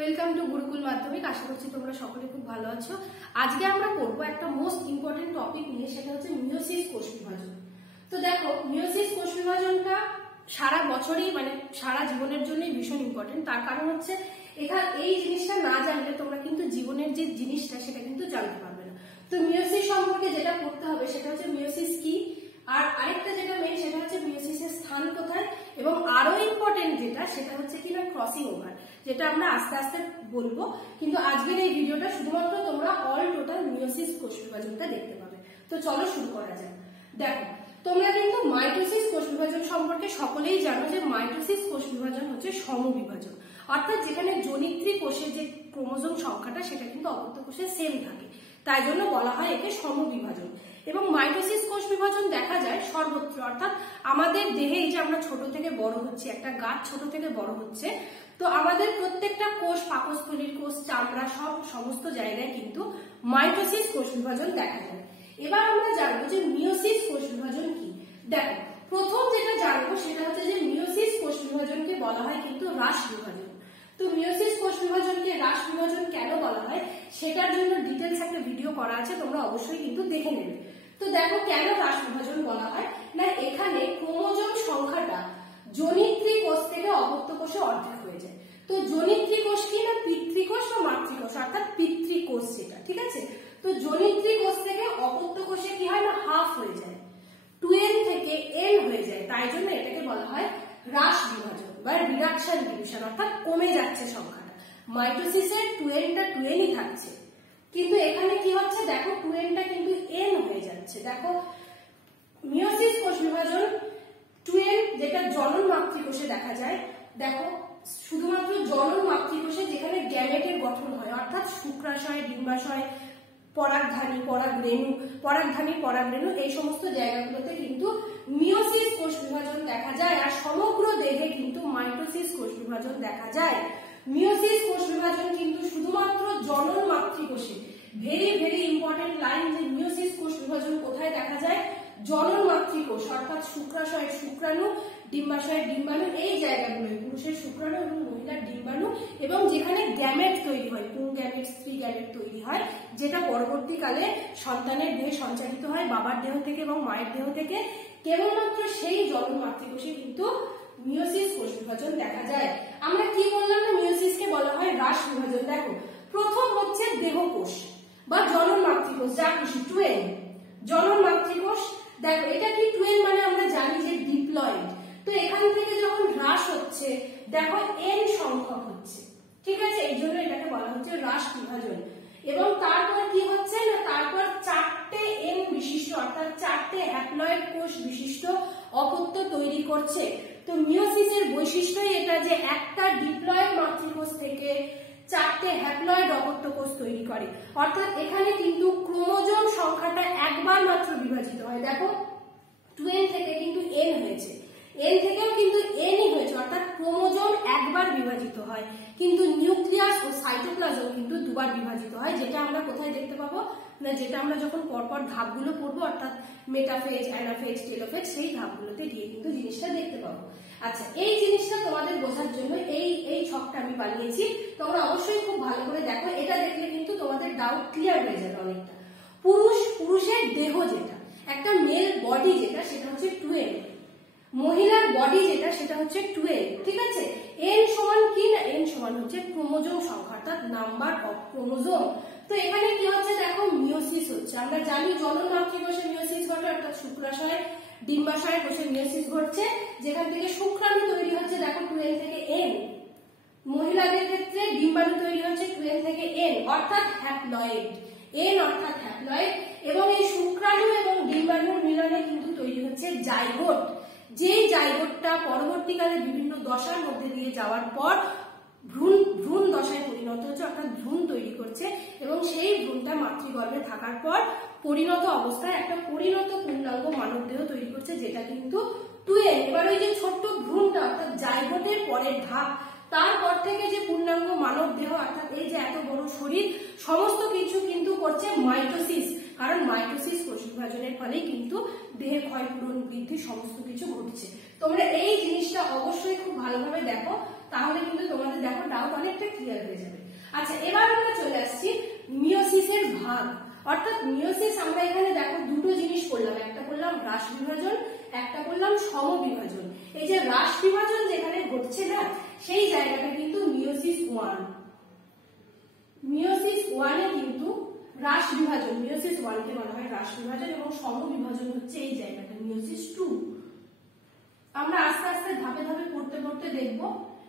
Welcome to Gurukul মাধ্যমিক। আশা করছি তোমরা সকলে খুব ভালো আছো। আজকে আমরা পড়বো একটা মোস্ট ইম্পর্টেন্ট টপিক নিয়ে, সেটা হচ্ছে মিয়োসিস কোষ বিভাজন। তো দেখো, মিয়োসিস কোষ বিভাজনটা সারা বছরই মানে সারা জীবনের জন্যই ভীষণ ইম্পর্টেন্ট। তার কারণ হচ্ছে এখানে এই জিনিসটা না জানলে তোমরা কিন্তু জীবনের যে জিনিসটা সেটা কিন্তু জানতে পারবে না। তো মিয়োসিস সম্পর্কে যেটা পড়তে হবে সেটা হচ্ছে মিয়োসিস কি, আর আরেকটা যেটা মেইন সেটা হচ্ছে মিয়োসিসের স্থান কোথায়, এবং আরো ইম্পর্টেন্ট যেটা সেটা হচ্ছে কি না ক্রসিং ওভার, যেটা আমরা আস্তে আস্তে বলবো। কিন্তু আজকের এই ভিডিওটা শুধুমাত্র তোমরা অল টোটাল মিয়োসিস কোষ বিভাজনটা দেখতে পাবে। তো চলো শুরু করা যাক। দেখো, তোমরা কিন্তু মাইটোসিস কোষ বিভাজন সম্পর্কে সকলেই জানো যে মাইটোসিস কোষ বিভাজন হচ্ছে সমবিভাজন, অর্থাৎ যেখানে জনিত্রী কোষের যে ক্রোমোজোম সংখ্যাটা সেটা কিন্তু অপত্য কোষে সেম থাকে, তাই জন্য বলা হয় একে সমবিভাজন। এবং মাইটোসিস কোষ বিভাজন দেখা যায় সর্বত্র, অর্থাৎ আমাদের দেহে এই যে আমরা ছোট থেকে বড় হচ্ছি, একটা গাছ ছোট থেকে বড় হচ্ছে, তো আমাদের প্রত্যেকটা কোষ, পাকস্থলীর কোষ, চামড়া, সমস্ত জায়গায় কিন্তু মাইটোসিস কোষ বিভাজন দেখা যায়। এবার আমরা জানবো যে মিয়োসিস কোষ বিভাজন কি। দেখো, প্রথম যেটা জানবো সেটা হচ্ছে যে মিয়োসিস কোষ বিভাজনকে বলা হয় কিন্তু হ্রাস বিভাজন। তো মিয়োসিস কোষ বিভাজনকে হ্রাস বিভাজন কেন বলা হয় সেটার জন্য ডিটেলস একটা ভিডিও করা আছে, তোমরা অবশ্যই কিন্তু দেখে নেবে। তো দেখো, কেন হ্রাস বিভাজন বলা হয় না, এখানে ক্রোমোজোম সংখ্যাটা জনিত্রী কোষ থেকে অপত্য কোষে অর্ধেক হয়ে যায়। তো জনিত্রী কোষ কি না, পিতৃকোষ বা মাতৃকোষ, অর্থাৎ পিতৃকোষ যেটা, ঠিক আছে। তো জনিত্রী কোষ থেকে অপত্য কোষে কি হয় না, হাফ হয়ে যায়, 2n থেকে n হয়ে যায়, তাই জন্য এটাকে বলা হয় হ্রাস বিভাজন বা রিডাকশন ডিভিশন, অর্থাৎ কমে যাচ্ছে সংখ্যাটা। মাইটোসিসের 2nটা 2nই থাকছে, কিন্তু এখানে কি হচ্ছে দেখো, 2nটা কিন্তু n হয়ে যাচ্ছে। দেখো, মিয়োসিস কোষ বিভাজন 2n যেটা জনন মাতৃকোষে দেখা যায়। দেখো, শুধুমাত্র জনন মাতৃকোষে যেখানে গ্যামেটের গঠন হয়, অর্থাৎ শুক্রাশয়, ডিম্বাশয়, পরাগধানী, পরাগরেণু, এই সমস্ত জায়গাগুলোতে কিন্তু মিয়োসিস কোষ বিভাজন দেখা যায়, আর সমগ্র দেহে কিন্তু মাইটোসিস কোষ বিভাজন দেখা যায়। মিয়োসিস কোষ বিভাজন কিন্তু শুধুমাত্র জনন মাতৃকোষে, ভেরি ভেরি ইম্পর্টেন্ট লাইন, যে মিয়োসিস কোষ বিভাজন কোথায় দেখা যায়, জনন মাতৃকোষ, অর্থাৎ শুক্রাশয়ের শুক্রাণু, ডিম্বাশয়ের ডিম্বাণু, এই জায়গাগুলোয় পুরুষের শুক্রাণু এবং মহিলার ডিম্বাণু, এবং যেখানে গ্যামেট তৈরি হয়, পুং গ্যামেট, স্ত্রী গ্যামেট তৈরি হয়, যেটা পরবর্তীকালে সন্তানের দেহে সঞ্চারিত হয় বাবার দেহ থেকে এবং মায়ের দেহ থেকে, কেবলমাত্র সেই জনন মাতৃকোষে কিন্তু মিয়োসিস কোষ বিভাজন দেখা যায়। আমরা কি বললাম না, মিয়োসিসকে বলা হয় হ্রাস বিভাজন। দেখো, প্রথম হচ্ছে দেহকোষ বা জনন মাতৃকোষ, যা খুশি 2n, জনন মাতৃকোষ। দেখো, এটা কি 2n মানে আমরা জানি যে ডিপ্লয়েড। তো এখান থেকে যখন হ্রাস হচ্ছে, দেখো n সংখ্যক হচ্ছে, ঠিক আছে, এই জন্য এটাকে বলা হচ্ছে হ্রাস বিভাজন। এবং তারপর কি হচ্ছে না, তারপর 4টে n বিশিষ্ট, অর্থাৎ 4টে হ্যাপ্লয়েড কোষ বিশিষ্ট অপত্য তৈরি করছে। তো মিয়োসিসের বৈশিষ্ট্যই এটা যে একটা ডিপ্লয়েড মাতৃকোষ থেকে 4টে হ্যাপ্লয়েড অপত্য কোষ তৈরি করে, অর্থাৎ এখানে কিন্তু ক্রোমোজোম সংখ্যাটা একবার মাত্র বিভাজিত হয়। দেখো, 2n থেকে কিন্তু n হয়েছে, n থেকেও কিন্তু nই হয়েছে, অর্থাৎ ক্রোমোজোম একবার বিভাজিত হয়, কিন্তু নিউক্লিয়াস ও সাইটোপ্লাজম কিন্তু দুবার বিভাজিত হয়, যেটা আমরা কোথায় দেখতে পাবো না, যেটা আমরা যখন পরপর ধাপগুলো পড়বো, অর্থাৎ মেটাফেজ, অ্যানাফেজ, টেলোফেজ, সেই ধাপগুলোতে গিয়ে কিন্তু জিনিসটা দেখতে পাবো। আচ্ছা, এই জিনিসটা তোমাদের বোঝার জন্য এই ছকটা আমি বানিয়েছি, তোমরা অবশ্যই খুব ভালো করে দেখো, এটা দেখলে কিন্তু তোমাদের ডাউট ক্লিয়ার হয়ে যাবে অনেকটা। পুরুষের দেহ যেটা, একটা মেল বডি যেটা, সেটা হচ্ছে 2n, মহিলার বডি যেটা সেটা হচ্ছে 2n, ঠিক আছে। n সমান কি না, n সমান হচ্ছে ক্রোমোজোম সংখ্যা, অর্থাৎ নাম্বার অফ ক্রোমোজোম। তো এখানে কি হচ্ছে দেখো, মিয়োসিস হচ্ছে, আমরা জানি জনন মাতৃকোষে মিয়োসিস ঘটে, অর্থাৎ শুক্রাশয়, ডিম্বাশয় কোষে মিয়োসিস ঘটছে, যেখান থেকে শুক্রাণু তৈরি হচ্ছে, দেখো 2n থেকে n। মহিলাদের ক্ষেত্রে ডিম্বাণু তৈরি হচ্ছে 2n থেকে n, অর্থাৎ হ্যাপ্লয়েড, n অর্থাৎ হ্যাপ্লয়েড। এবং এই শুক্রাণু এবং ডিম্বাণুর মিলনে কিন্তু তৈরি হচ্ছে জাইগোট, যেই জাইগোটটা পরবর্তীকালে বিভিন্ন দশার মধ্যে দিয়ে যাওয়ার পর ভ্রূণ দশায় পরিণত হচ্ছে, অর্থাৎ ভ্রূণ তৈরি করছে, এবং সেই ভ্রূণটা মাতৃগর্ভে থাকার পর পরিণত অবস্থায় একটা পরিণত পূর্ণাঙ্গ মানব দেহ তৈরি করছে, যেটা কিন্তু 2n। এবার ওই যে ছোট্ট ভ্রূণটা, অর্থাৎ জাইগোটের পরের ধাপ, তারপর থেকে যে পূর্ণাঙ্গ মানব দেহ, অর্থাৎ এই যে এত বড় শরীর, সমস্ত কিছু কিন্তু করছে মাইটোসিস, কারণ মাইটোসিস কোষ বিভাজনের ফলেই কিন্তু দেহের ক্ষয়, পূরণ, বৃদ্ধি সমস্ত কিছু ঘটছে। তোমরা এই জিনিসটা অবশ্যই খুব ভালোভাবে দেখো, তাহলে কিন্তু তোমাদের দেখো ডাউট অনেকটা ক্লিয়ার হয়ে যাবে। আচ্ছা, এবার আমরা চলে আসছি মিওসিসের ভাগ। অর্থাৎ মিওসিস আমরা এখানে দেখো দুটো জিনিস করলাম, একটা করলাম হ্রাস বিভাজন, একটা করলাম সমবিভাজন। এই যে হ্রাস বিভাজন যেখানে ঘটছে না, সেই জায়গাটা কিন্তু মিওসিস 1। মিওসিস 1 এ কিন্তু হ্রাস বিভাজন, মিওসিস 1 কে বলা হয় হ্রাস বিভাজন, এবং সমবিভাজন হচ্ছে এই জায়গাটা মিওসিস 2। আমরা আস্তে আস্তে ধাপে ধাপে পড়তে পড়তে দেখবো,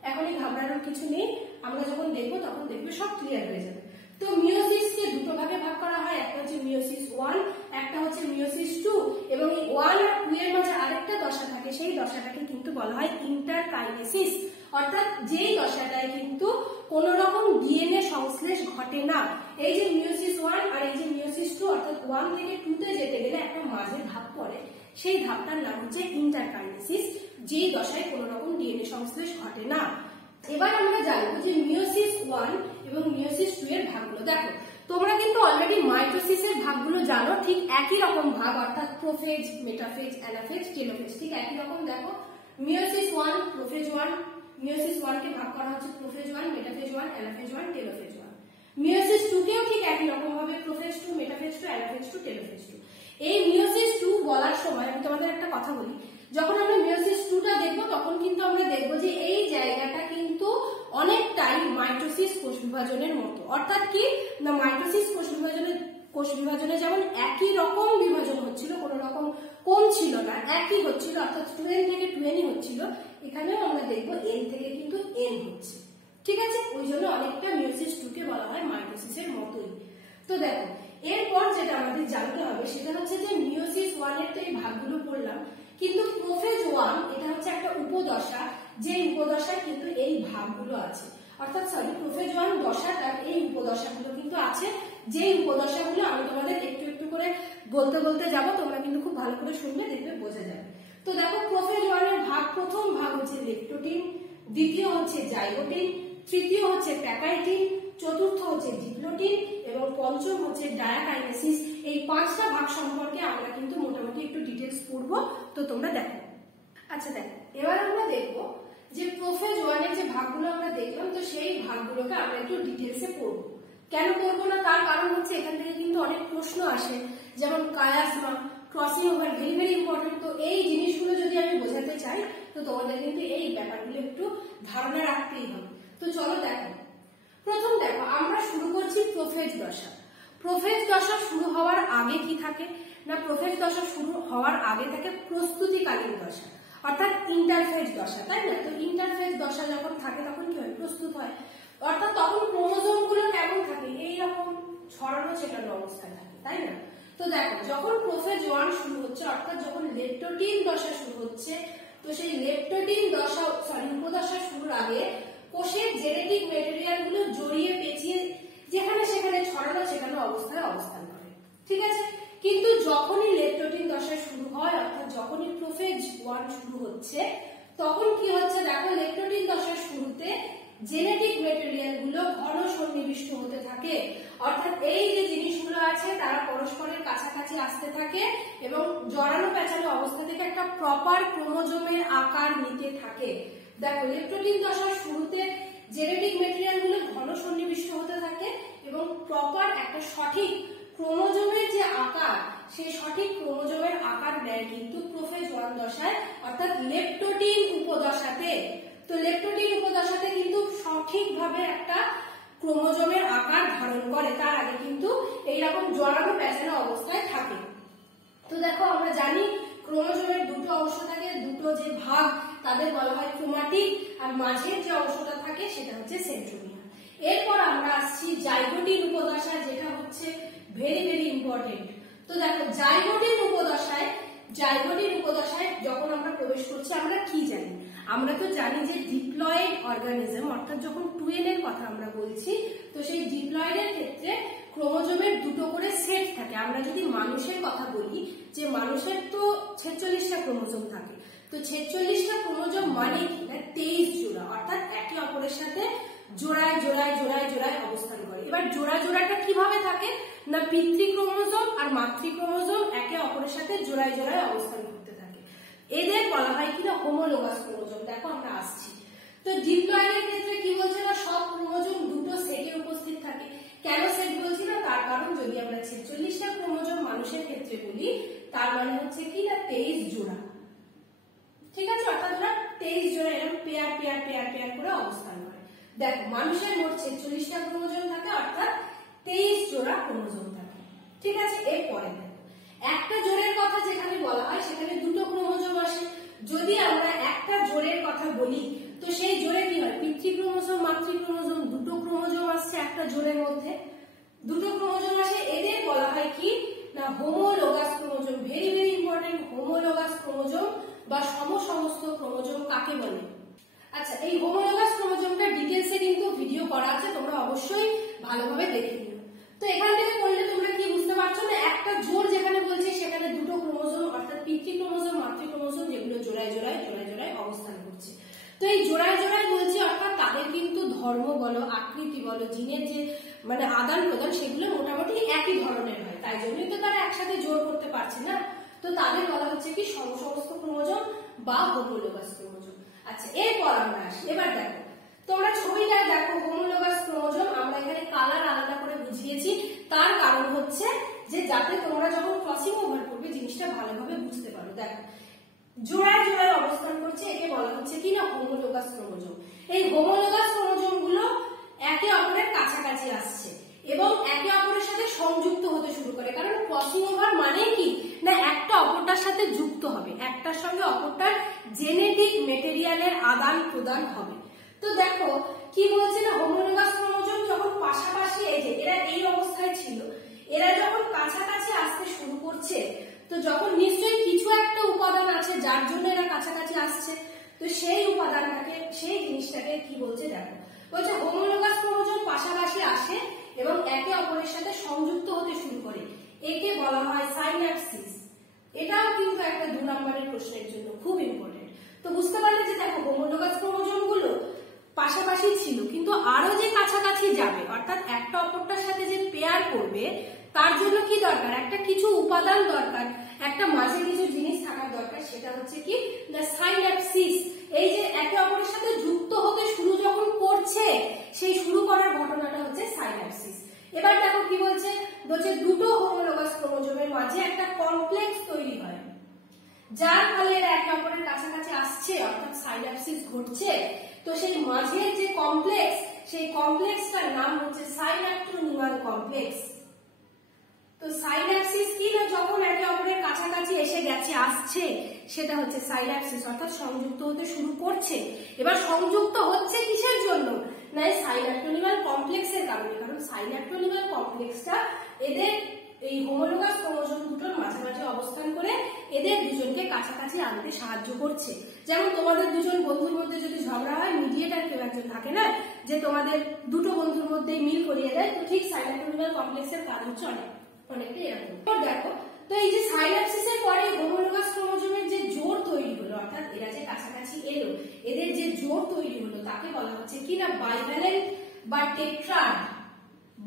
এখনই ঘাবড়ানোর কিছু নেই, আমরা যখন দেখবো তখন দেখবে সব ক্লিয়ার হয়ে যাবে। তো মিওসিসকে দুটো ভাগে ভাগ করা হয়, একটা হচ্ছে মিওসিস 1, একটা হচ্ছে মিওসিস 2, এবং এই 1 আর 2 এর মাঝে আরেকটা দশা থাকে, সেই দশাটাকে কিন্তু বলা হয় ইন্টারকাইনেসিস। অর্থাৎ যেই দশাটায় কিন্তু কোন রকম ডিএনএ সংশ্লেষ ঘটে না। এই যে মিওসিস 1 আর এই যে মিওসিস 2, অর্থাৎ 1 থেকে 2 তে যেতে গেলে একটা মাঝে ধাপ পড়ে, সেই ধাপটার নাম হচ্ছে ইন্টারকাইনেসিস, যেই দশায় কোন রকম ডিএনএ সংশ্লেষ ঘটে না। এবার আমরা জানবো যে মিওসিস 1 এবং মিওসিস 2 এর ভাগগুলো। দেখো তোমরা কিন্তু অলরেডি মাইটোসিসের ভাগগুলো জানো, ঠিক একই রকম ভাগ, অর্থাৎ প্রোফেজ, মেটাফেজ, অ্যানাফেজ, টেলোফেজ, ঠিক একই রকম। দেখো মিওসিস 1, প্রোফেজ 1, মিওসিস 1 কে ভাগ করা হচ্ছে prophase 1, metaphase 1, anaphase 1, telophase 1। Meiosis 2 কেও ঠিক একই রকম ভাবে প্রোফেজ 2, মেটাফেজ 2, অ্যানাফেজ 2, টেলোফেজ 2। এই মিওসিস 2 বলার সময় আমি তোমাদের একটা কথা বলি, যখন আমরা মিওসিস 2টা দেখবো তখন কিন্তু আমরা দেখবো যে এই জায়গাটা কিন্তু অনেকটাই মাইটোসিস কোষ বিভাজনের মতো। অর্থাৎ কি না, মাইটোসিস কোষ বিভাজনে যেমন একই রকম বিভাজন হচ্ছিল, কোন রকম কোণ ছিল না, একই হচ্ছিল, অর্থাৎ 2n থেকে 2n হচ্ছিল, এখানেও আমরা দেখবো n থেকে কিন্তু n হচ্ছে। ঠিক আছে, ওই জন্য অনেকটা মিওসিস 2 কে বলা হয় মাইটোসিসের মতোই। তো দেখো এরপর যেটা আমাদের জানতে হবে সেটা হচ্ছে যে মিওসিস 1 এর তো এই ভাগগুলো পড়লাম, কিন্তু প্রোফেজ 1 এটা হচ্ছে একটা উপদশা, যে উপদশায় কিন্তু এই ভাগগুলো আছে। অর্থাৎ প্রোফেজ 1 দশাটার এই উপদশাগুলো কিন্তু আছে, যে উপদশাগুলো আমি তোমাদের একটু একটু করে বলতে বলতে যাব, তোমরা কিন্তু খুব ভালো করে শুনলে দেখবে বোঝা যাবে। তো দেখো প্রোফেজ 1 এর ভাগ, প্রথম ভাগ হচ্ছে লেকটোটিন, দ্বিতীয় হচ্ছে জাইগোটিন, তৃতীয় হচ্ছে প্যাকাইটিন, চতুর্থ হচ্ছে ডিপ্লোটিন, এবং পঞ্চম হচ্ছে ডায়াকাইনেসিস। এই 5টা ভাগ সম্পর্কে আমরা কিন্তু মোটামুটি একটু ডিটেইলস পড়বো, তো তোমরা দেখো। আচ্ছা দেখো এবার আমরা দেখবো যে প্রোফেজ 1 এর যে ভাগগুলো আমরা দেখলাম, তো সেই ভাগগুলোকে আমরা একটু ডিটেইলসে পড়বো। কেন পড়বো না তার কারণ হচ্ছে এখান থেকে কিন্তু অনেক প্রশ্ন আসে, যেমন chiasma, crossing over, very very important. তো এই জিনিসগুলো যদি আমি বোঝাতে চাই তো তোমাদের কিন্তু এই ব্যাপারগুলো একটু ধারণা রাখতেই হবে। তো চলো দেখো, প্রথম দেখো আমরা শুরু করছি প্রোফেজ দশা। প্রোফেজ দশা শুরু হওয়ার আগে কি থাকে না, প্রোফেজ দশা শুরু হওয়ার আগে থাকে প্রস্তুতিকালীন দশা, অর্থাৎ ইন্টারফেজ দশা, তাই না? তো ইন্টারফেজ দশা যখন থাকে তখন কি হয়, প্রস্তুত হয়, অর্থাৎ তখন ক্রোমোজোম গুলো কেমন থাকে, এইরকম ছড়ানো ছেটানো অবস্থায় থাকে, তাই না? তো দেখো যখন প্রোফেজ 1 শুরু হচ্ছে, অর্থাৎ যখন লেপ্টোটিন দশা শুরু হচ্ছে, তো সেই লেপ্টোটিন দশা উপদশা শুরুর আগে কোষের জেনেটিক ম্যাটেরিয়াল গুলো জড়িয়ে পেঁচিয়ে যেখানে সেখানে ছড়ানো ছেটানো অবস্থায় অবস্থান করে। ঠিক আছে, কিন্তু যখনই লেপ্টোটিন দশা শুরু হয়, অর্থাৎ যখনই প্রোফেজ 1 শুরু হচ্ছে, তখন কি হচ্ছে দেখো, লেপ্টোটিন দশার শুরুতে জেনেটিক ম্যাটেরিয়াল গুলো ঘন সন্নিবিষ্ট হতে থাকে, অর্থাৎ এই যে জিনিসগুলো আছে তারা পরস্পরের কাছাকাছি আসতে থাকে এবং জড়ানো পেঁচানো অবস্থা থেকে একটা প্রপার ক্রোমোজোমের আকার নিতে থাকে। দেখো লেপ্টোটিন দশার শুরুতে জেনেটিক ম্যাটেরিয়াল গুলো ঘন সন্নিবিষ্ট হতে থাকে এবং প্রপার একটা সঠিক ক্রোমোজোমের যে আকার, সেই সঠিক ক্রোমোজোমের আকার নেয় কিন্তু প্রোফেজ 1 দশায়, অর্থাৎ লেপ্টোটিন উপদশাতে। তো লেপ্টোটিন উপদশাতে কিন্তু সঠিকভাবে একটা ক্রোমোজোমের আকার ধারণ করে, তার আগে কিন্তু এইরকম জড়ানো পেঁচানো অবস্থায় থাকে। তো দেখো আমরা জানি ক্রোমোজোমের দুটো অংশ থাকে, দুটো যে ভাগ তাদের বলা হয় ক্রোমাটিড, আর মাঝের যে অংশটা থাকে সেটা হচ্ছে সেন্ট্রোমিয়ার। এরপর আমরা আসছি জাইগোটিন উপদশা, যেটা হচ্ছে ভেরি ভেরি ইম্পর্টেন্ট। তো দেখো জাইগোটিন উপদশায় যখন আমরা প্রবেশ করছি, আমরা কি জানি, আমরা তো জানি যে ডিপ্লয়েড অর্গানিজম, অর্থাৎ যখন 2n এর কথা আমরা বলছি, তো সেই ডিপ্লয়েডের ক্ষেত্রে ক্রোমোজোমের দুটো করে সেট থাকে। আমরা যদি মানুষের কথা বলি, যে মানুষের তো 46টা ক্রোমোজোম থাকে, তো 46টা ক্রোমোজোম মানে কি না 23 জোড়া, অর্থাৎ একে অপরের সাথে জোড়ায় জোড়ায় জোড়ায় জোড়ায় অবস্থান করে। এবার জোড়াটা কিভাবে থাকে না, পিতৃ ক্রোমোজোম আর মাতৃ ক্রোমোজোম একে অপরের সাথে জোড়ায় জোড়ায় অবস্থান করতে থাকে, এদের বলা হয় কিনা হোমোলোগাস ক্রোমোজোম। দেখো আমরা আসছি, তো ডিপ্লয়েডের ক্ষেত্রে কি বলছে না, সব ক্রোমোজোম দুটো সেটে উপস্থিত 46টা ক্রোমোজোম মানুষের ক্ষেত্রে বলি, তার মানে হচ্ছে কি না 23 জোড়া। ঠিক আছে, অর্থাৎ 23 জোড়া এরকম পেয়ার পেয়ার পেয়ার পেয়ার করে অবস্থান করে। দেখো মানুষের মোট 46টা ক্রোমোজোম থাকে, অর্থাৎ 23 জোড়া ক্রোমোজোম থাকে। ঠিক আছে, এরপরে দেখো একটা জোড়ের কথা যেখানে বলা হয় সেখানে দুটো ক্রোমোজোম আসে। যদি আমরা একটা জোড়ের কথা বলি তো সেই জোড়ে কি হয়, পিতৃ ক্রোমোজোম মাতৃ ক্রোমোজোম দুটো ক্রোমোজোম আসছে একটা জোড়ের মধ্যে, দুটো ক্রোমোজোম আসে, এদের বলা হয় কি না homologous chromosome. Very very important, homologous chromosome বা সমসমস্ত ক্রোমোজোম কাকে বলে। আচ্ছা, এই হোমোলোগাস ক্রোমোজোমটা ডিটেইলসে কিন্তু ভিডিও করা আছে, তোমরা অবশ্যই ভালোভাবে দেখে নিও। তো এখান থেকে পড়লে তোমরা কি বুঝতে পারছো না, একটা জোড় যেখানে বলছে সেখানে দুটো ক্রোমোজোম অর্থাৎ পিতৃ ক্রোমোজোম মাতৃ ক্রোমোজোম যেগুলো জোড়ায় জোড়ায় জোড়ায় জোড়ায় অবস্থান করছে। তো এই জোড়ায় জোড়ায় বলছি, অর্থাৎ তাদের কিন্তু ধর্ম বলো আকৃতি বলো জিনের যে মানে আদান প্রদান সেগুলো মোটামুটি একই ধরনের হয়, তাই জন্যই তো তারা একসাথে জোড় করতে পারছে না। তো তাদের বলা হচ্ছে কি সমসমস্ত ক্রোমোজোম বা হোমোলোগাস ক্রোমোজোম। আচ্ছা, এরপর আমরা আসি, এবার দেখো তোমরা ছবিটা দেখো হোমোলোগাস ক্রোমোজোম আমরা এখানে কালার আলাদা করে বুঝিয়েছি, তার কারণ হচ্ছে যে যাতে তোমরা যখন ক্রসিং ওভার করবে জিনিসটা ভালোভাবে বুঝতে পারো। দেখো জোড়ায় জোড়ায় অবস্থান করছে, একে বলা হচ্ছে কি না হোমোলোগাস ক্রোমোজোম। এই হোমোলোগাস ক্রোমোজোম গুলো একে অপরের কাছাকাছি আসছে এবং একে অপরের সাথে সংযুক্ত হতে শুরু করে, কারণ ক্রসিং ওভার মানে কি না একটা অপরটার সাথে যুক্ত হবে, একটার সঙ্গে অপরটার জেনেটিক মেটেরিয়ালের আদান প্রদান হবে। তো দেখো কি বলছে না হোমোলোগাস ক্রোমোজোম যখন পাশাপাশি এই যে এরা এই অবস্থায় ছিল, এরা যখন কাছাকাছি আসতে শুরু করছে তো যখন নিশ্চয়ই কিছু একটা উপাদান আছে যার জন্য এরা কাছাকাছি আসছে, তো সেই উপাদানটাকে সেই জিনিসটাকে কি বলছে দেখো, বলছে হোমোলোগাস ক্রোমোজোম পাশাপাশি আসে এবং একে অপরের সাথে সংযুক্ত হতে শুরু করে, একে বলা হয় সাইন্যাপসিস। এটাও কিন্তু একটা 2 নম্বরের প্রশ্নের জন্য খুব ইম্পর্টেন্ট। তো বুঝতে পারলে যে দেখো হোমোলোগাস ক্রোমোজোম গুলো পাশাপাশি ছিল কিন্তু আরো যে কাছাকাছি যাবে অর্থাৎ একটা অপরটার সাথে যে পেয়ার করবে তার জন্য কি দরকার, একটা কিছু উপাদান দরকার, একটা মাঝে কিছু জিনিস থাকার দরকার, সেটা হচ্ছে কি না সাইন্যাপসিস। এই যে একে অপরের সাথে যুক্ত হতে শুরু যখন করছে সেই শুরু করার ঘটনাটা হচ্ছে সাইন্যাপসিস। এবার দেখো কি বলছে, বলছে দুটো হোমোলোগাস ক্রোমোজোমের মাঝে একটা কমপ্লেক্স তৈরি হয় যার ফলে এরা একে অপরের কাছাকাছি আসছে অর্থাৎ সাইন্যাপসিস ঘটছে। তো সেই মাঝের যে কমপ্লেক্স সেই কমপ্লেক্সটার নাম হচ্ছে সাইন্যাপ্টোনিমাল কমপ্লেক্স। তো সাইন্যাপসিস কি না যখন একে অপরের কাছাকাছি এসে গেছে আসছে সেটা হচ্ছে সাইন্যাপসিস অর্থাৎ সংযুক্ত হতে শুরু করছে। এবার সংযুক্ত হচ্ছে কিসের জন্য না সাইন্যাপ্টোনিমাল কমপ্লেক্সের কারণে, কারণ সাইন্যাপ্টোনিমাল কমপ্লেক্সটা এদের এই হোমোলোগাস ক্রোমোজোম দুটোর মাঝামাঝি অবস্থান করে এদের দুজনকে কাছাকাছি আনতে সাহায্য করছে। যেমন তোমাদের দুজন বন্ধুর মধ্যে যদি ঝগড়া হয় মিডিয়েটর কেউ একজন থাকে না যে তোমাদের দুটো বন্ধুর মধ্যে মিল করিয়ে দেয়, তো ঠিক সাইন্যাপ্টোনিমাল কমপ্লেক্সের কাজ হচ্ছে অনেকটাই এরকম। দেখো তো এই যে সাইন্যাপসিসের পরে হোমোলোগাস ক্রোমোজোমের যে জোড় তৈরি হলো অর্থাৎ এরা যে কাছাকাছি এলো এদের যে জোড় তৈরি হলো তাকে বলা হচ্ছে কি না বাইভ্যালেন্ট বা টেট্রাড।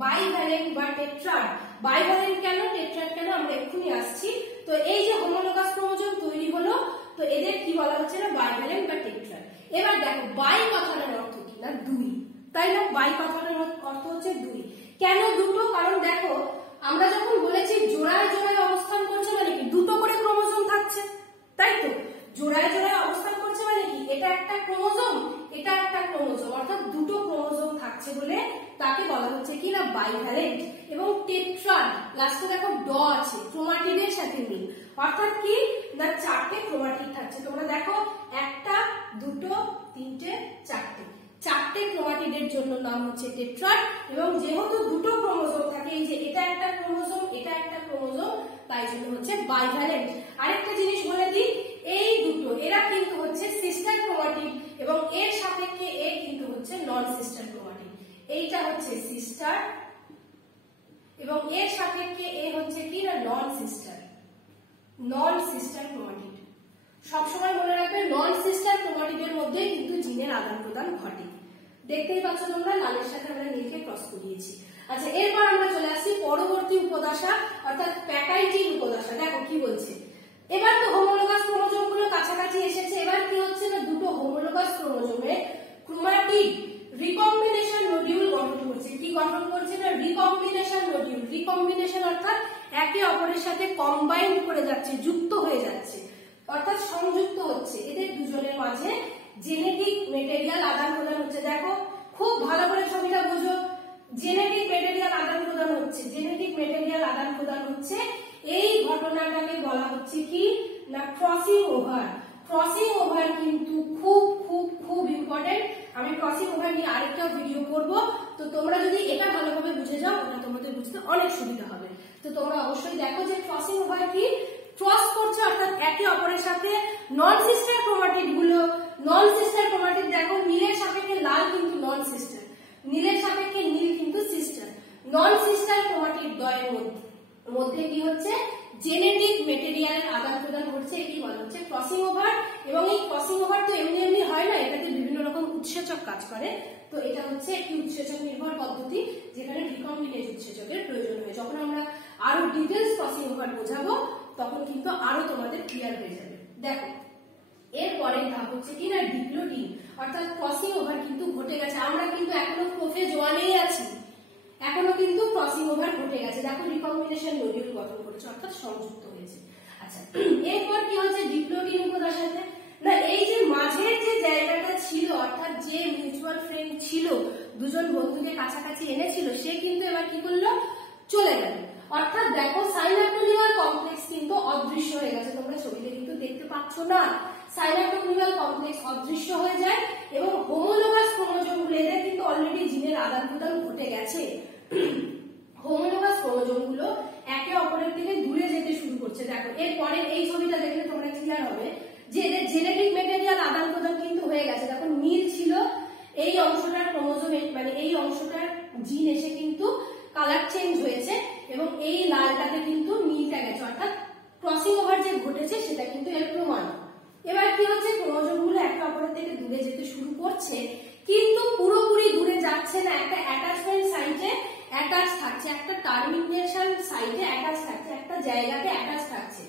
বাইভ্যালেন্ট বা টেট্রাড, বাইভ্যালেন্ট কেন টেট্রাড কেন আমরা এক্ষুনি আসছি। তো এই যে হোমোলোগাস ক্রোমোজোম তৈরি হলো তো এদের কি বলা হচ্ছে না বাইভ্যালেন্ট বা টেট্রাড। এবার দেখো বাই কথাটার অর্থ কি না দুই, তাই না বাই কথাটার অর্থ হচ্ছে দুই। কেন দুটো, কারণ দেখো আমরা যখন বলেছি জোড়ায় জোড়ায় অবস্থান করছে মানে কি দুটো করে ক্রোমোজোম থাকছে, তাই তো জোড়ায় জোড়ায় অবস্থান করছে মানে কি এটা একটা ক্রোমোজোম এটা একটা ক্রোমোজোম অর্থাৎ দুটো ক্রোমোজোম থাকছে বলে তাকে বলা হচ্ছে কি না বাইভ্যালেন্ট। এবং টেট্রাড লাস্টে দেখো ড আছে ক্রোমাটিডের সাথে মিল অর্থাৎ কি না চারটে ক্রোমাটিড থাকছে। তোমরা দেখো একটা দুটো তিনটে চারটে ক্রোমাটিডের জন্য নাম হচ্ছে টেট্রাড। এবং যেহেতু দুটো ক্রোমোজোম থাকে এই যে এটা একটা ক্রোমোজোম এটা একটা ক্রোমোজোম তাই জন্য হচ্ছে বাইভ্যালেন্ট। আরেকটা জিনিস বলে দিই এই দুটো এরা কিন্তু হচ্ছে সিস্টার ক্রোমাটিড এবং এর সাপেক্ষে এ কিন্তু হচ্ছে নন সিস্টার ক্রোমাটিড। এইটা হচ্ছে সিস্টার এবং এর সাপেক্ষে এ হচ্ছে কি না নন সিস্টার ক্রোমাটিড। সবসময় মনে রাখবে নন সিস্টার ক্রোমাটিডের মধ্যে কিন্তু জিনের আদান প্রদান ঘটে। দেখতেই পাচ্ছ তোমরা লালের সাথে আমরা নীলকে ক্রস করিয়েছি। আচ্ছা এরপর আমরা চলে আসছি পরবর্তী উপদশা অর্থাৎ প্যাকাইটিন উপদশা। দেখো কি বলছে, এবার তো হোমোলোগাস ক্রোমোজোম গুলো কাছাকাছি এসেছে, এবার কি হচ্ছে না দুটো হোমোলোগাস ক্রোমোজোমে ক্রোমাটিড রিকম্বিনেশন নডিউল গঠন করছে। কি গঠন করছে না রিকম্বিনেশন রিকম্বিনেশন নডিউল। রিকম্বিনেশন অর্থাৎ একে অপরের সাথে কম্বাইন করে যাচ্ছে, যুক্ত হয়ে যাচ্ছে, অর্থাৎ সংযুক্ত হচ্ছে। এদের দুজনের মাঝে জেনেটিক মেটেরিয়াল আদান প্রদান হচ্ছে। দেখো খুব ভালো করে ছবিটা বুঝো, জেনেটিক মেটেরিয়াল আদান প্রদান হচ্ছে, জেনেটিক মেটেরিয়াল আদান প্রদান হচ্ছে। এই ঘটনাটাকে বলা হচ্ছে কি না ক্রসিং ওভার। ক্রসিং ওভার কিন্তু খুব খুব খুব ইম্পর্টেন্ট। আমি ক্রসিং ওভার নিয়ে আরেকটা ভিডিও করব, তো তোমরা যদি এটা ভালোভাবে বুঝে যাও ওটা তোমাদের বুঝতে অনেক সুবিধা হবে। তো তোমরা অবশ্যই দেখো যে ক্রসিং ওভার কি, ক্রস করছে অর্থাৎ একে অপরের সাথে নন সিস্টার ক্রোমাটিড গুলো, নন সিস্টার ক্রোমাটিড দেখো নীলের সাপেক্ষে লাল কিন্তু নন সিস্টার, নীলের সাপেক্ষে নীল কিন্তু সিস্টার। নন সিস্টার ক্রোমাটিড দ্বয়ের মধ্যে কি হচ্ছে জেনেটিক মেটেরিয়ালের আদান প্রদান হচ্ছে, এটি বলা হচ্ছে ক্রসিং ওভার। এবং এই ক্রসিং ওভার তো এমনি এমনি হয় না, এটাতে বিভিন্ন রকম উৎসেচক কাজ করে। তো এটা হচ্ছে একটি উৎসেচক নির্ভর পদ্ধতি যেখানে রিকম্বিনেজ উৎসেচকের প্রয়োজন হয়। যখন আমরা আরো ডিটেলস ক্রসিং ওভার বোঝাবো তখন কিন্তু আরো তোমাদের ক্লিয়ার হয়ে যাবে। দেখো এরপরে ধাপ হচ্ছে কি না ডিপ্লোটিন, অর্থাৎ ক্রসিং ওভার কিন্তু ঘটে গেছে। আমরা কিন্তু এখনো প্রোফেজ ওয়ানেই আছি, এখনো কিন্তু ক্রসিং ওভার ঘটে গেছে। দেখো রিকম্বিনেশন নডিউল গঠন করেছে অর্থাৎ সংযুক্ত হয়েছে। আচ্ছা এরপর কি হচ্ছে ডিপ্লোটিন উপদশাতে না এই যে মাঝের যে জায়গাটা ছিল অর্থাৎ যে মিউচুয়াল ফ্রেন্ড ছিল, দুজন বন্ধুকে কাছাকাছি এনেছিল, সে কিন্তু এবার কি করলো চলে গেল। অর্থাৎ দেখো সাইনাপ্টোলিমাল কমপ্লেক্স কিন্তু অদৃশ্য হয়ে গেছে। তোমরা ছবিতে কিন্তু দেখতে পাচ্ছ না, সাইনাপ্টোলিমাল কমপ্লেক্স অদৃশ্য হয়ে যায় এবং হোমোলোগাস ক্রোমোজোমগুলো এদের কিন্তু অলরেডি জিনের আদান প্রদান ঘটে গেছে। হোমোলোগাস ক্রোমোজোমগুলো একে অপরের থেকে দূরে যেতে শুরু করছে। দেখো এরপরে এই ছবিটা দেখলে তোমরা ক্লিয়ার হবে যে এদের জেনেটিক মেটেরিয়াল আদান প্রদান কিন্তু হয়ে গেছে। দেখো নীল ছিল এই অংশটার ক্রোমোজোম, মানে এই অংশটার জিন এসে কিন্তু কালার চেঞ্জ হয়েছে এবং এই লালটাতে কিন্তু নীলটা গেছে, অর্থাৎ ক্রসিং ওভার যে ঘটেছে সেটা কিন্তু এর প্রমাণ। এবার কি হচ্ছে ক্রোমোজোমগুলো একে অপরের থেকে দূরে যেতে শুরু করছে, কিন্তু পুরোপুরি দূরে যাচ্ছে না, একটা অ্যাটাচমেন্ট সাইটে অ্যাটাচ থাকছে, একটা টার্মিনেশন সাইটে অ্যাটাচ থাকছে, একটা জায়গাতে অ্যাটাচ থাকছে।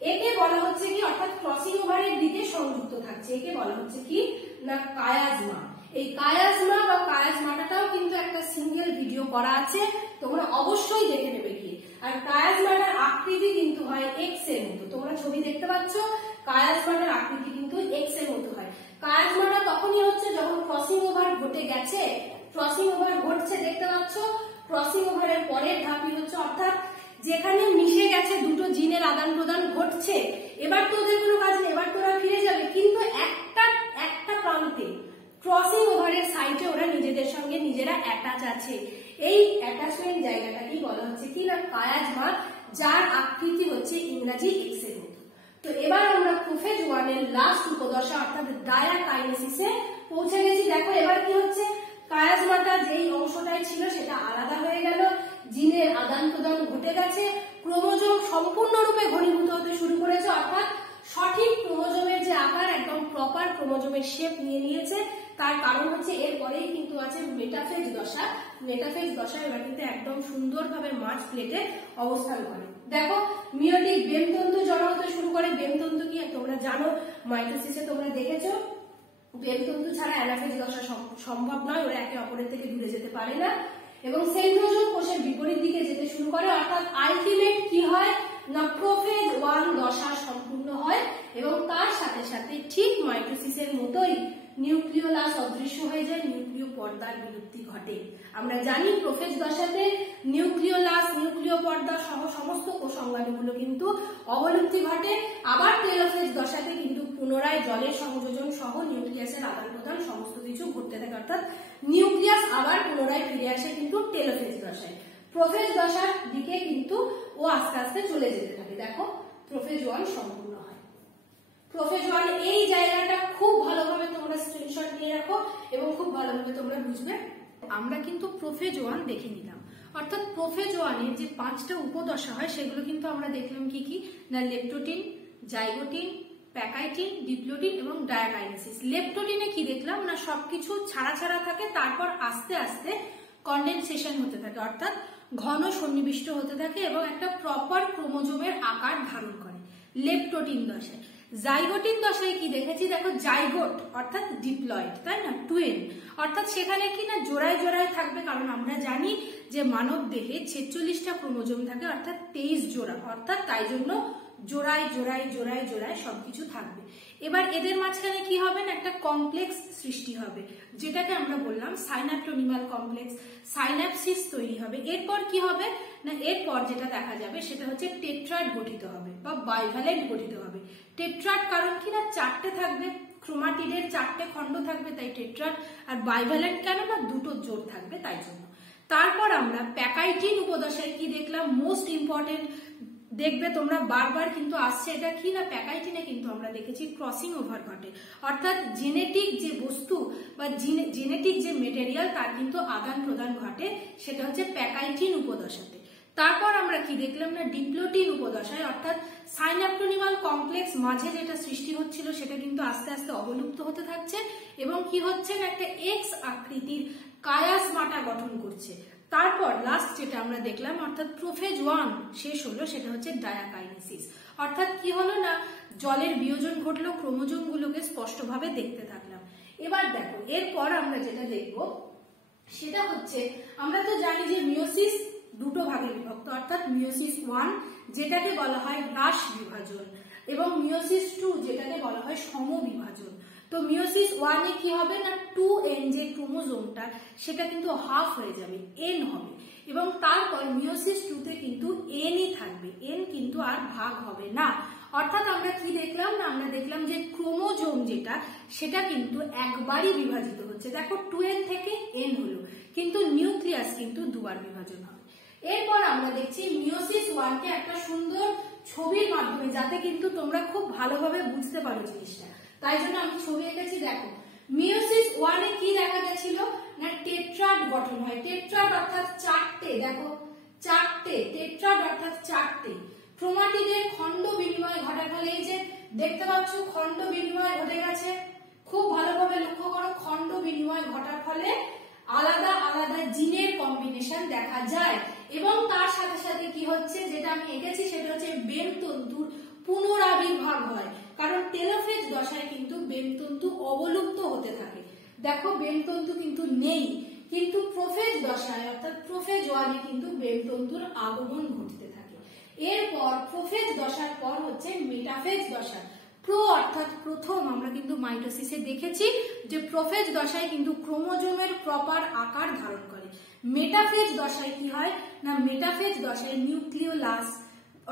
একে বলা হচ্ছে কি অর্থাৎ ক্রসিং ওভারের দিকে সংযুক্ত থাকছে, একে বলা হচ্ছে কি না কায়াজমা। এই কায়াজমা বা কায়াজমাটাও কিন্তু একটা সিঙ্গেল ভিডিও করা আছে, তোমরা অবশ্যই দেখে নেবে গিয়ে। আর কায়াজমাটার আকৃতি কিন্তু হয় এক্স এর মতো, তোমরা ছবি দেখতে পাচ্ছ কায়াজমাটার আকৃতি কিন্তু এক্স এর মতো হয়। কায়াজমাটা তখনই হচ্ছে যখন ক্রসিং ওভার ঘটে গেছে, ক্রসিং ওভার ঘটছে দেখতে পাচ্ছ। ক্রসিং ওভারের পরের ধাপই হচ্ছে অর্থাৎ যেখানে মিশে গেছে দুটো জিনের আদান প্রদান ঘটছে, এবার তো ওদের কোনো কাজ নেই, এবার তোরা ফিরে যাবে, কিন্তু একটা প্রান্তে ক্রসিং ওভারের সাইটে ওরা নিজেদের সঙ্গে নিজেরা অ্যাটাচ আছে। এই অ্যাটাচমেন্ট জায়গাটাকেই বলা হচ্ছে কি না কায়াজমা, যার আকৃতি হচ্ছে ইংরাজি এক্স এর মতো। তো এবার আমরা প্রোফেজ ওয়ানের লাস্ট উপদশা অর্থাৎ ডায়াকাইনেসিসে পৌঁছে গেছি। দেখো এবার কি হচ্ছে কায়াজমাটা যেই অংশটাই ছিল সেটা আলাদা হয়ে গেল, জিনের আদান প্রদান ঘটে গেছে, ক্রোমোজোম সম্পূর্ণরূপে ঘনীভূত হতে শুরু করেছে, অর্থাৎ সঠিক ক্রোমোজোমের যে আকার একদম প্রপার ক্রোমোজোমের শেপ নিয়ে নিয়েছে। তার কারণ হচ্ছে এরপরেই কিন্তু আছে মেটাফেজ দশা। মেটাফেজ দশা এবার কিন্তু একদম সুন্দরভাবে মাঝ প্লেটে অবস্থান করে। দেখো মিয়োটিক বেমতন্তু জমা হতে শুরু করে। বেমতন্তু কি তোমরা জানো, মাইটোসিসে তোমরা দেখেছো বেমতন্তু ছাড়া অ্যানাফেজ দশা সম্ভব নয়, ওরা একে অপরের থেকে দূরে যেতে পারে না এবং সেন্ট্রোজোম কোষের বিপরীত দিকে যেতে শুরু করে, অর্থাৎ আলটিমেট কি হয় না প্রোফেজ ওয়ান দশা সম্পূর্ণ হয় এবং তার সাথে সাথে ঠিক মাইটোসিসের মতোই নিউক্লিওলাস অদৃশ্য হয়ে যায়, নিউক্লিয় পর্দার বিলুপ্তি ঘটে। আমরা জানি প্রোফেজ দশাতে নিউক্লিওলাস, নিউক্লিয় পর্দা সহ সমস্ত কোষাঙ্গাণুগুলো কিন্তু অবলুপ্তি ঘটে। আবার টেলোফেজ দশাতে কিন্তু পুনরায় জলের সংযোজন সহ নিউক্লিয়াসের আদান প্রদান সমস্ত কিছু ঘটতে থাকে, অর্থাৎ নিউক্লিয়াস আবার পুনরায় ফিরে আসে কিন্তু টেলোফেজ দশায়। প্রোফেজ দশার দিকে কিন্তু ও আস্তে আস্তে চলে যেতে থাকে। দেখো প্রোফেজ ওয়ান সম্পূর্ণ হয়। প্রোফেজ ওয়ান এই জায়গাটা খুব ভালোভাবে তোমরা স্ক্রিনশট নিয়ে রাখো এবং খুব ভালোভাবে তোমরা বুঝবে। আমরা কিন্তু প্রোফেজ ওয়ান দেখে নিলাম, অর্থাৎ প্রোফেজ ওয়ানের যে 5টা উপদশা হয় সেগুলো কিন্তু আমরা দেখলাম কি কি না লেপ্টোটিন, জাইগোটিন, প্যাকাইটিন, ডিপ্লোটিন এবং ডায়াকাইনেসিস। লেপ্টোটিনে কি দেখলাম না সবকিছু ছাড়া ছাড়া থাকে, তারপর আস্তে আস্তে কন্ডেনসেশন হতে থাকে, অর্থাৎ ঘন সন্নিবিষ্ট হতে থাকে এবং একটা প্রপার ক্রোমোজোমের আকার ধারণ করে লেপ্টোটিন দশায়। জাইগোটিন দশায় কি দেখেছি, দেখো জাইগোট অর্থাৎ ডিপ্লয়েড, তাই না, টুইন অর্থাৎ সেখানে কি না জোড়ায় জোড়ায় থাকবে, কারণ আমরা জানি যে মানব দেহে 46টা ক্রোমোজোম থাকে অর্থাৎ 23 জোড়া, অর্থাৎ তাই জন্য জোড়ায় জোড়ায় জোড়ায় জোড়ায় সবকিছু থাকবে। এবার এদের মাঝখানে কি হবে না, একটা কমপ্লেক্স সৃষ্টি হবে, যেটাকে আমরা বললাম সাইনাপ্টোনিমাল কমপ্লেক্স, সাইন্যাপসিস তৈরি হবে। এরপর কি হবে না, এরপর যেটা দেখা যাবে সেটা হচ্ছে টেট্রাড গঠিত হবে বা বাইভ্যালেন্ট গঠিত হবে। টেট্রাড কারণ কি না, 4টে থাকবে, ক্রোমাটিডের 4টে খণ্ড থাকবে তাই টেট্রাড, আর বাইভ্যালেন্ট কেন না, 2টো জোড় থাকবে তাই জন্য। তারপর আমরা প্যাকাইটিন উপদশায় কি দেখলাম, মোস্ট ইম্পর্টেন্ট দেখবে তোমরা বারবার কিন্তু আসছে, এটা কি না, প্যাকাইটিনে কিন্তু আমরা দেখেছি ক্রসিং ওভার ঘটে, অর্থাৎ জেনেটিক যে বস্তু বা জেনেটিক যে মেটেরিয়াল তার কিন্তু আদান প্রদান ঘটে, সেটা হচ্ছে প্যাকাইটিন উপদশাতে। তারপর আমরা কি দেখলাম না, ডিপ্লোটিন উপদশায় অর্থাৎ সাইনাপ্টোনিমাল কমপ্লেক্স মাঝে যেটা সৃষ্টি হচ্ছিল সেটা কিন্তু আস্তে আস্তে অবলুপ্ত হতে থাকছে এবং কি হচ্ছে না, একটা এক্স আকৃতির কায়াসমাটা গঠন করছে। তারপর লাস্ট যেটা আমরা দেখলাম অর্থাৎ প্রোফেজ 1 শেষ হলো, সেটা হচ্ছে ডায়াকাইনেসিস, অর্থাৎ কি হলো না, জলের বিয়োজন ঘটলো, ক্রোমোজোম গুলোকে স্পষ্টভাবে দেখতে থাকলাম। এবার দেখো এরপর আমরা যেটা দেখবো সেটা হচ্ছে, আমরা তো জানি যে মিওসিস 2টো ভাগে বিভক্ত, অর্থাৎ মিওসিস 1 যেটাকে বলা হয় হ্রাস বিভাজন এবং মিওসিস 2 যেটাকে বলা হয় সমবিভাজন। তো মিওসিস 1 এ কি হবে না, 2n যে ক্রোমোজোমটা সেটা কিন্তু হাফ হয়ে যাবে, n হবে, এবং তারপর মিওসিস 2 তে কিন্তু nই থাকবে, n কিন্তু আর ভাগ হবে না। অর্থাৎ আমরা কি দেখলাম না, আমরা দেখলাম যে ক্রোমোজোম যেটা সেটা কিন্তু একবারই বিভাজিত হচ্ছে, দেখো 2n থেকে n হলো, কিন্তু নিউক্লিয়াস কিন্তু দুবার বিভাজন হবে। এরপর আমরা দেখছি মিওসিস 1 কে একটা সুন্দর ছবির মাধ্যমে, যাতে কিন্তু তোমরা খুব ভালোভাবে বুঝতে পারো জিনিসটা, তাই জন্য আমি ছবি এঁকেছি। দেখো মিওসিস 1 এ কি দেখা গেছিল না, টেট্রাড গঠন হয়, টেট্রাড অর্থাৎ 4টে, দেখো 4টে টেট্রাড অর্থাৎ 4টে ক্রোমাটিডের খণ্ড বিনিময় ঘটার ফলে, এই যে দেখতে পাচ্ছ খণ্ড বিনিময় ঘটে গেছে, খুব ভালোভাবে লক্ষ্য করো, খণ্ড বিনিময় ঘটার ফলে আলাদা আলাদা জিনের কম্বিনেশন দেখা যায় এবং তার সাথে সাথে কি হচ্ছে, যেটা আমি এঁকেছি সেটা হচ্ছে বেমতন্তুর পুনরাবির্ভাব হয়, কারণ টেলোফেজ দশায় কিন্তু বেমতন্তু অবলুপ্ত হতে থাকে। দেখো বেমতন্তু কিন্তু নেই, কিন্তু প্রোফেজ দশায় অর্থাৎ প্রোফেজ 1 এ কিন্তু বেমতন্তুর আগমন ঘটতে থাকে। এরপর প্রোফেজ দশার পর হচ্ছে মেটাফেজ দশা। প্রো অর্থাৎ প্রথম, আমরা কিন্তু মাইটোসিসে দেখেছি যে প্রোফেজ দশায় কিন্তু ক্রোমোজোমের প্রপার আকার ধারণ করে। মেটাফেজ দশায় কি হয় না, মেটাফেজ দশায় নিউক্লিওলাস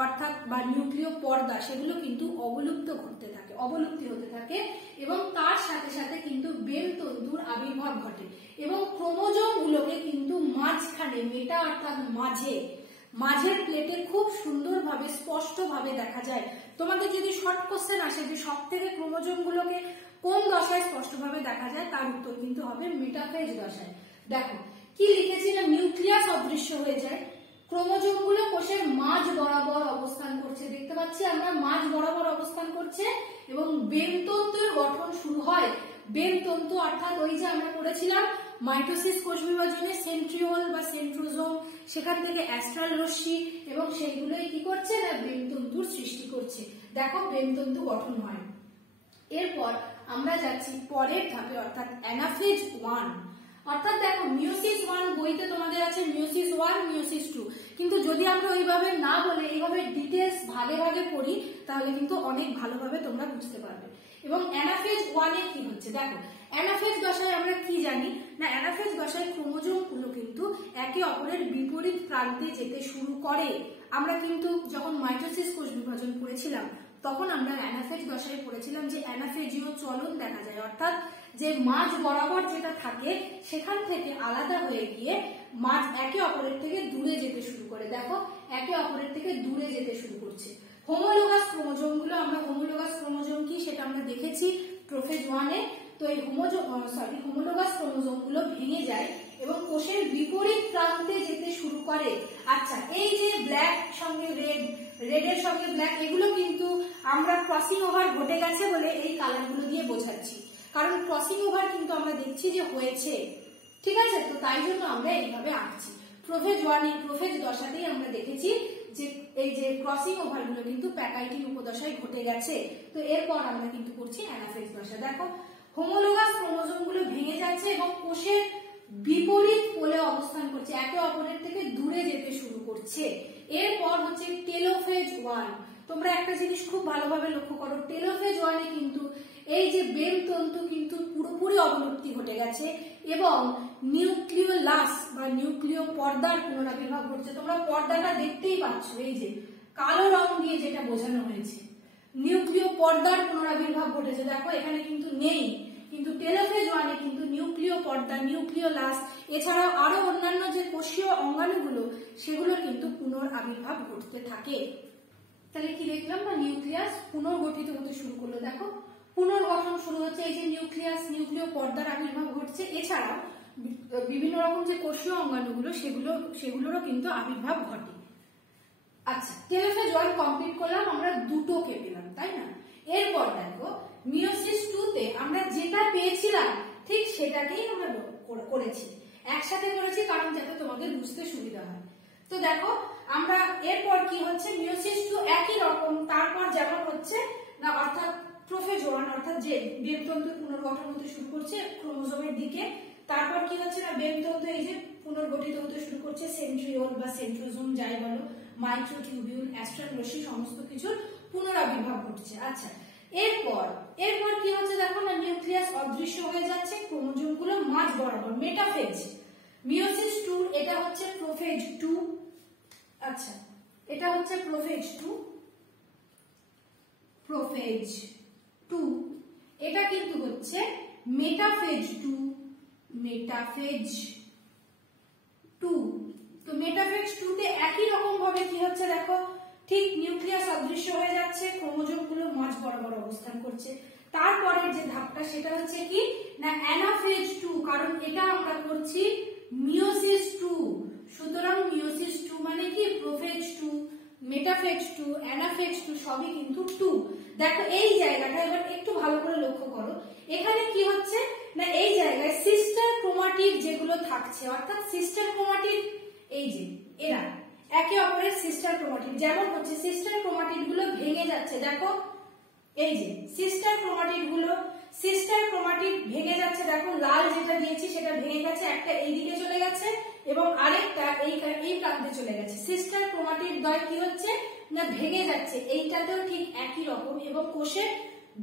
অর্থাৎ বা নিউক্লিয় পর্দা সেগুলো কিন্তু অবলুপ্তি হতে থাকে এবং তার সাথে সাথে কিন্তু বেমতন্তুর আবির্ভাব ঘটে এবং ক্রোমোজোম গুলোকে কিন্তু মাঝখানে, মেটা অর্থাৎ মাঝের প্লেটে খুব সুন্দরভাবে স্পষ্টভাবে দেখা যায়। তোমাদের যদি শর্ট কোশ্চেন আসে যে সব থেকে ক্রোমোজোম গুলোকে কোন দশায় স্পষ্টভাবে দেখা যায়, তার উত্তর কিন্তু হবে মেটাফেজ দশায়। দেখো কি লিখেছি না, নিউক্লিয়াস অদৃশ্য হয়ে যায়, ক্রোমোজোম গুলো কোষের মাঝ বরাবর অবস্থান করছে, দেখতে পাচ্ছি আমরা মাঝ বরাবর অবস্থান করছে এবং বেমতন্তুর গঠন শুরু হয়। বেমতন্তু অর্থাৎ ওই যে আমরা পড়েছিলাম মাইটোসিস কোষ বিভাজনে সেন্ট্রিওল বা সেন্ট্রোজোম, সেখান থেকে অ্যাস্ট্রাল রশ্মি এবং সেইগুলোই কি করছে না, বেমতন্তুর সৃষ্টি করছে। দেখো বেমতন্তু গঠন হয়। এরপর আমরা যাচ্ছি পরের ধাপে অর্থাৎ অ্যানাফেজ 1। অর্থাৎ দেখো মিওসিস 1 বইতে তোমাদের আছে মিওসিস 1, মিওসিস 2, কিন্তু যদি আমরা ওইভাবে না বলে এইভাবে ডিটেলস ভাগে ভাগে পড়ি তাহলে কিন্তু অনেক ভালোভাবে তোমরা বুঝতে পারবে। এবং অ্যানাফেজ 1 এ কি হচ্ছে, দেখো অ্যানাফেজ দশায় আমরা কি জানি না, অ্যানাফেজ দশায় ক্রোমোজোম গুলো কিন্তু একে অপরের বিপরীত প্রান্তে যেতে শুরু করে। আমরা কিন্তু যখন মাইটোসিস কোষ বিভাজন করেছিলাম তখন আমরা অ্যানাফেজ দশায় পড়েছিলাম যে অ্যানাফেজীয় চলন দেখা যায়, অর্থাৎ যে মাঝ বরাবর যেটা থাকে সেখান থেকে আলাদা হয়ে গিয়ে মাঝ একে অপরের থেকে দূরে যেতে শুরু করে। দেখো একে অপরের থেকে দূরে যেতে শুরু করছে। হোমোলোগাস ক্রোমোজোম গুলো, আমরা হোমোলোগাস ক্রোমোজোম কি সেটা আমরা দেখেছি প্রোফেজ 1 এ। তো এই হোমোলোগাস ক্রোমোজোম গুলো ভেঙে যায় এবং কোষের বিপরীত প্রান্তে যেতে শুরু করে। আচ্ছা, এই যে ব্ল্যাক সঙ্গে রেডের সঙ্গে ব্ল্যাক, এগুলো কিন্তু আমরা ক্রসিং ওভার ঘটে গেছে বলে এই কালারগুলো দিয়ে বোঝাচ্ছি, কারণ ক্রসিং ওভার কিন্তু আমরা দেখছি যে হয়েছে, ঠিক আছে, তো তাই জন্য আমরা এইভাবে আঁকছি। প্রোফেজ 1 প্রোফেজ দশাতেই আমরা দেখেছি যে এই যে ক্রসিং ওভারগুলো কিন্তু প্যাকাইটিন উপদশায় ঘটে গেছে। তো এরপর আমরা কিন্তু করছি অ্যানাফেজ দশা। দেখো হোমোলোগাস ক্রোমোজোমগুলো ভেঙে যাচ্ছে এবং কোষের বিপরীত পোলে অবস্থান করছে, একে অপরের থেকে দূরে যেতে শুরু করছে। এরপর হচ্ছে টেলোফেজ 1। তোমরা একটা জিনিস খুব ভালোভাবে লক্ষ্য করো, টেলোফেজ 1 এ কিন্তু এই যে বেল তন্তু কিন্তু পুরোপুরি অবলুপ্তি ঘটে গেছে এবং নিউক্লিওলাস বা নিউক্লিয় পর্দার পুনরাবির্ভাব ঘটছে। তোমরা পর্দাটা দেখতেই পাচ্ছ, এই যে কালো রং দিয়ে যেটা বোঝানো হয়েছে, নিউক্লিয় পর্দার পুনরাবির্ভাব ঘটেছে। দেখো এখানে কিন্তু নেই, কিন্তু টেলোফেজ 1 এ কিন্তু নিউক্লিয় পর্দা, নিউক্লিওলাস এছাড়াও আরো অন্যান্য যে কোষীয় অঙ্গাণুগুলো সেগুলো কিন্তু পুনরাবির্ভাব ঘটতে থাকে। তাহলে কি দেখলাম না, নিউক্লিয়াস পুনর্গঠিত হতে শুরু করলো। দেখো পুনর্গঠন শুরু হচ্ছে, এই যে নিউক্লিয়াস, নিউক্লিয় পর্দার আবির্ভাব ঘটছে, এছাড়াও বিভিন্ন রকম যে কোষীয় অঙ্গাণুগুলো সেগুলোরও কিন্তু আবির্ভাব ঘটে। আচ্ছা, টেলোফেজ 1 কমপ্লিট করলাম, আমরা দুটোকে পেলাম, তাই না? এরপর দেখো মিওসিস 2 তে আমরা যেটা পেয়েছিলাম ঠিক সেটাকেই আমরা করেছি, একসাথে করেছি কারণ যাতে তোমাদের বুঝতে সুবিধা হয়। তো দেখো আমরা এরপর কি হচ্ছে, মিওসিস 2 একই রকম, তারপর যেমন হচ্ছে না অর্থাৎ প্রোফেজ 1 অর্থাৎ যে বেলতন্তু পুনর্গঠন হতে শুরু করছে ক্রোমোজোমের দিকে, তারপর কি হচ্ছে না বেলতন্তু এই যে পুনর্গঠিত হতে শুরু করছে, সেন্ট্রিওল বা সেন্ট্রোজোম যাই বলো, মাইক্রোটিউবিউল, অ্যাস্ট্রাল রশ্মি সমস্ত কিছুর পুনরাবির্ভাব ঘটছে। আচ্ছা, এরপর কি হচ্ছে দেখো না, নিউক্লিয়াস অদৃশ্য হয়ে যাচ্ছে, ক্রোমোজোম গুলো মাঝ বরাবর, মেটাফেজ। মিওসিস 2 এটা হচ্ছে প্রোফেজ 2। আচ্ছা, এটা হচ্ছে প্রোফেজ 2, প্রোফেজ 2 এটা কিন্তু হচ্ছে মেটাফেজ 2, মেটাফেজ 2। তো মেটাফেজ 2 তে একই রকম ভাবে কি হচ্ছে দেখো, ঠিক নিউক্লিয়াস অদৃশ্য হয়ে যাচ্ছে, ক্রোমোজোম গুলো মাঝ বরাবর অবস্থান করছে। তারপরের যে ধাপটা সেটা হচ্ছে কি না অ্যানাফেজ 2, কারণ এটা আমরা করছি মিওসিস 2। সুতরাং মিওসিস 2 মানে কি প্রোফেজ 2, মেটাফেজ 2, অ্যানাফেজ 2 সবই কিন্তু 2। দেখো এই জায়গাটা এবার একটু ভালো করে লক্ষ্য করো, এখানে কি হচ্ছে না এই জায়গায় সিস্টার ক্রোমাটিড যেগুলো থাকছে, অর্থাৎ সিস্টার ক্রোমাটিড এই যে এরা একে অপরের সিস্টার ক্রোমাটিড, যেমন হচ্ছে সিস্টার ক্রোমাটিড গুলো ভেঙে যাচ্ছে। দেখো এই যে সিস্টার ক্রোমাটিড ভেঙে যাচ্ছে, দেখো লাল যেটা দিয়েছি সেটা ভেঙে গেছে, একটা এইদিকে চলে গেছে এবং আরেকটা এই প্রান্তে চলে গেছে। সিস্টার ক্রোমাটিড দ্বয় কি হচ্ছে না ভেঙে যাচ্ছে, এইটাতেও ঠিক একই রকম এবং কোষের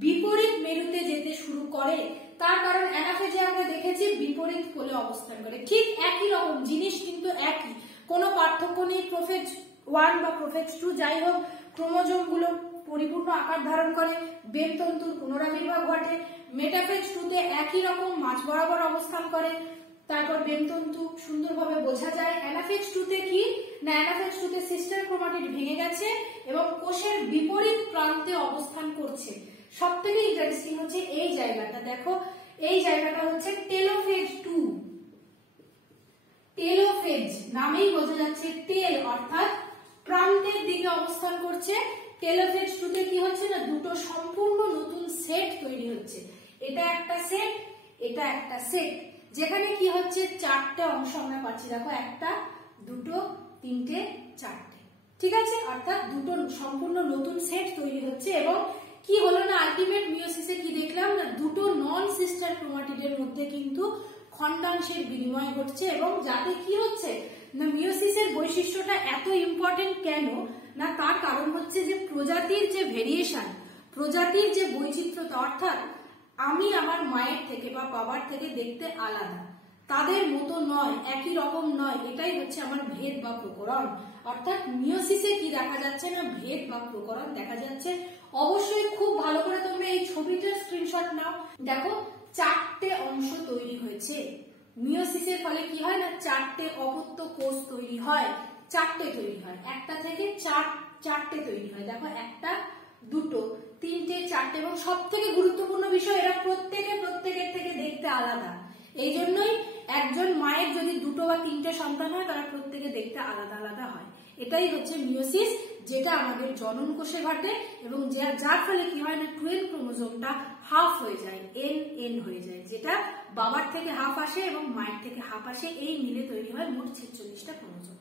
বিপরীত মেরুতে যেতে শুরু করে। তার কারণ অ্যানাফেজে আমরা দেখেছি বিপরীত কোলে অবস্থান করে, ঠিক একই রকম জিনিস কিন্তু একই, কোনো পার্থক্য নেই। প্রোফেজ 1 বা প্রোফেজ 2 যাই হোক, ক্রোমোজোম গুলো পরিপূর্ণ আকার ধারণ করে, বেলতন্তুর পুনরাবির্ভাব ঘটে। মেটাফেজ 2 তে একই রকম মাঝ বরাবর অবস্থান করে, তারপর বেলতন্তু সুন্দরভাবে বোঝা যায়। অ্যানাফেজ 2 তে কি না অ্যানাফেজ 2 তে সিস্টার ক্রোমাটিড ভেঙে গেছে এবং কোষের বিপরীত প্রান্তে অবস্থান করছে। সবথেকে ইন্টারেস্টিং হচ্ছে এই জায়গাটা, দেখো এই জায়গাটা হচ্ছে টেলোফেজ 2। টেলোফেজ নামেই বোঝা যাচ্ছে টেল অর্থাৎ প্রান্তের দিকে অবস্থান করছে। টেলোফেজ 2 তে কি হচ্ছে না দুটো সম্পূর্ণ নতুন সেট তৈরি হচ্ছে, এটা একটা সেট, এটা একটা সেট, যেখানে কি হচ্ছে চারটে অংশ আমরা পাচ্ছি। দেখো একটা, দুটো, তিনটে, চারটে, ঠিক আছে, অর্থাৎ দুটো সম্পূর্ণ নতুন সেট তৈরি হচ্ছে। এবং কি হলো না আলটিমেট মিওসিসে কি দেখলাম না দুটো নন সিস্টার ক্রোমাটিডের মধ্যে কিন্তু খণ্ডাংশের বিনিময় ঘটছে এবং যাতে কি হচ্ছে না মিওসিসের বৈশিষ্ট্যটা এত ইম্পর্টেন্ট কেন না তার কারণ হচ্ছে যে প্রজাতির যে ভেরিয়েশন, প্রজাতির যে বৈচিত্র্যতা, অর্থাৎ আমি আমার মায়ের থেকে বা বাবার থেকে দেখতে আলাদা, তাদের মতো নয়, একই রকম নয়, এটাই হচ্ছে আমার ভেদ বা প্রকরণ। অর্থাৎ মিওসিসে কি দেখা যাচ্ছে না ভেদ বা প্রকরণ দেখা যাচ্ছে। অবশ্যই খুব ভালো করে তোমরা এই ছবিটার স্ক্রিনশট নাও। দেখো চারটে অংশ তৈরি হয়েছে মিওসিসের ফলে, কি হয় না চারটে অপত্য কোষ তৈরি হয়, চারটে তৈরি হয়, একটা থেকে চারটে তৈরি হয়। দেখো একটা, দুটো, তিনটে, চারটে, এবং সব থেকে গুরুত্বপূর্ণ বিষয় এরা প্রত্যেকের থেকে দেখতে আলাদা। এই জন্যই একজন মায়ের যদি দুটো বা তিনটে সন্তান হয় তারা প্রত্যেকে দেখতে আলাদা আলাদা হয়। এটাই হচ্ছে মিওসিস, যেটা আমাদের জনন কোষে ঘটে এবং যার ফলে কি হয় না 12 ক্রোমোজোমটা হাফ হয়ে যায়, এন হয়ে যায়, যেটা বাবার থেকে হাফ আসে এবং মায়ের থেকে হাফ আসে, এই মিলে তৈরি হয় মোট 46টা ক্রোমোজোম।